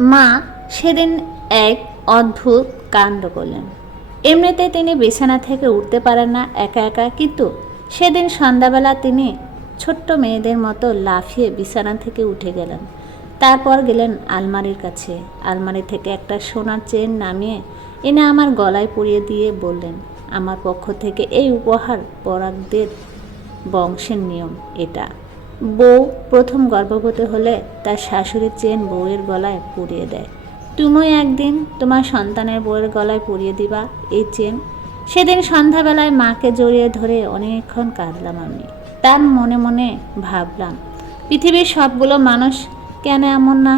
মা সেদিন এক অদ্ভুত কাণ্ড করলেন। এমনিতে তিনি বিছানা থেকে উঠতে পারেন না একা একা, কিন্তু সেদিন সন্ধ্যাবেলা তিনি ছোট্ট মেয়েদের মতো লাফিয়ে বিছানা থেকে উঠে গেলেন। তারপর গেলেন আলমারির কাছে। আলমারি থেকে একটা সোনার চেন নামিয়ে এনে আমার গলায় পরিয়ে দিয়ে বললেন, আমার পক্ষ থেকে এই উপহার পরাগদের বংশের নিয়ম এটা। বউ প্রথম গর্ভবতী হলে তার শাশুড়ির চেন বউয়ের গলায় পরিয়ে দেয়। তুমিও একদিন তোমার সন্তানের বউয়ের গলায় পরিয়ে দিবা এই চেন। সেদিন সন্ধ্যাবেলায় মাকে জড়িয়ে ধরে অনেকক্ষণ কাঁদলাম আমি। তার মনে মনে ভাবলাম, পৃথিবীর সবগুলো মানুষ কেন এমন না?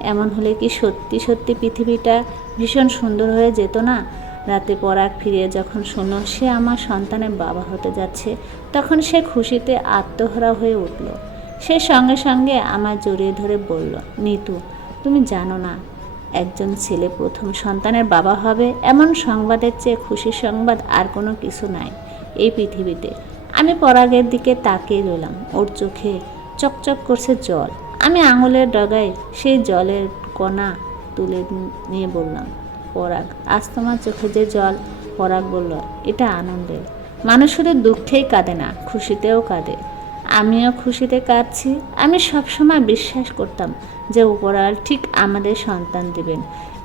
এমন হলে কি সত্যি সত্যি পৃথিবীটা ভীষণ সুন্দর হয়ে যেত না? রাতে পরাগ ফিরে যখন শুনল সে আমার সন্তানের বাবা হতে যাচ্ছে, তখন সে খুশিতে আত্মহরা হয়ে উঠল। সে সঙ্গে সঙ্গে আমার জড়িয়ে ধরে বলল, নিতু, তুমি জানো না, একজন ছেলে প্রথম সন্তানের বাবা হবে, এমন সংবাদের চেয়ে খুশির সংবাদ আর কোনো কিছু নাই এই পৃথিবীতে। আমি পরাগের দিকে তাকিয়ে রইলাম, ওর চোখে চকচক করছে জল। আমি আঙুলের ডগায় সেই জলের কণা তুলে নিয়ে বললাম পরাগ আজ তোমার চোখে যে জল, পরাগ বলল, এটা আনন্দের। মানুষ শুধু দুঃখেই কাঁদে না, খুশিতেও কাঁদে। আমিও খুশিতে কাঁদছি। আমি সবসময় বিশ্বাস করতাম যে উপরাল ঠিক আমাদের সন্তান দেবেন।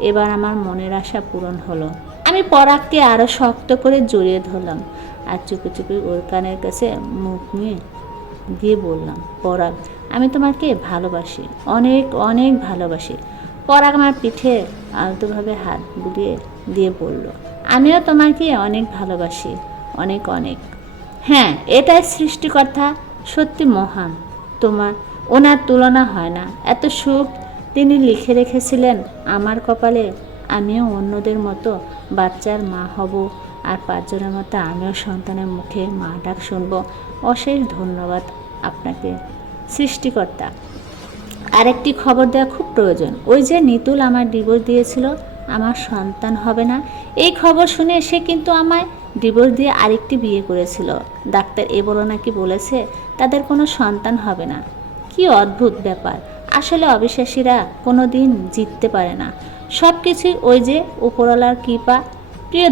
এবার আমার মনের আশা পূরণ হলো। আমি পরাগকে আরও শক্ত করে জড়িয়ে ধরলাম আর চুপি চুপি ওর কানের কাছে মুখ নিয়ে দিয়ে বললাম, পরাগ, আমি তোমাকে ভালোবাসি, অনেক অনেক ভালোবাসি। পরাগ আমার পিঠে আলতোভাবে হাত বুলিয়ে দিয়ে বলল, আমিও তোমাকে অনেক ভালোবাসি, অনেক অনেক। হ্যাঁ এটাই সৃষ্টিকর্তা, সত্যি মহান। তোমার, ওনার তুলনা হয় না। এত সুখ তিনি লিখে রেখেছিলেন আমার কপালে, আমিও অন্যদের মতো বাচ্চার মা হব আর পাঁচজনের মতো আমিও সন্তানের মুখে মা ডাক শুনব। অশেষ ধন্যবাদ আপনাকে, সৃষ্টিকর্তা। আরেকটি খবর দেওয়া খুব প্রয়োজন। ওই যে নিতুল আমার ডিভোর্স দিয়েছিল, আমার সন্তান হবে না। এই খবর শুনে সে কিন্তু আমায় ডিভোর্স দিয়ে আরেকটি বিয়ে করেছিল। ডাক্তার এবলো নাকি বলেছে, তাদের কোনো সন্তান হবে না। কি অদ্ভুত ব্যাপার। আসলে অবিশ্বাসীরা কোনো দিন জিততে পারে না। সব কিছুই ওই যে উপরওয়ালার কৃপা। প্রিয়